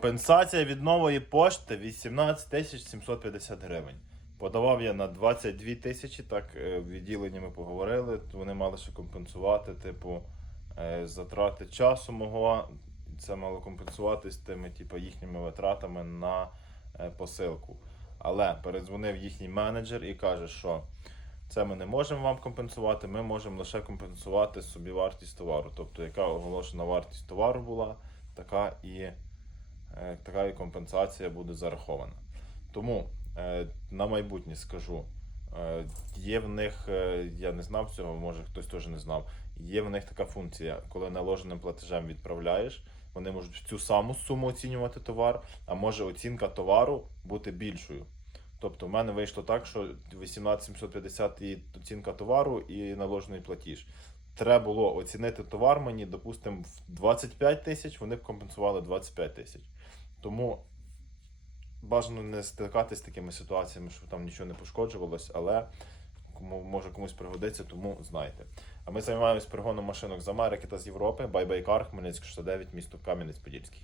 Компенсація від нової пошти 18 тисяч 750 гривень. Подавав я на 22 тисячі, так е, в відділенні ми поговорили. Вони мали ще компенсувати, типу, е, затрати часу мого. Це мало компенсуватись тими, типу, їхніми витратами на е, посилку. Але передзвонив їхній менеджер і каже, що це ми не можемо вам компенсувати, ми можемо лише компенсувати собі вартість товару. Тобто, яка оголошена вартість товару була, така і, така і компенсація буде зарахована. Тому е, на майбутнє скажу. е, Є в них, е, я не знав цього, може хтось теж не знав. Є в них така функція, коли наложеним платежем відправляєш, вони можуть в цю саму суму оцінювати товар, а може оцінка товару бути більшою. Тобто, в мене вийшло так, що 18750 і оцінка товару і наложений платіж. Треба було оцінити товар мені, допустимо, в 25 тисяч, вони б компенсували 25 тисяч. Тому бажано не стикатись з такими ситуаціями, щоб там нічого не пошкоджувалось, але кому може комусь пригодиться, тому знайте. А ми займаємось пригоном машинок з Америки та з Європи. Байбайкар, Хмельницький 69, місто Кам'янець-Подільський.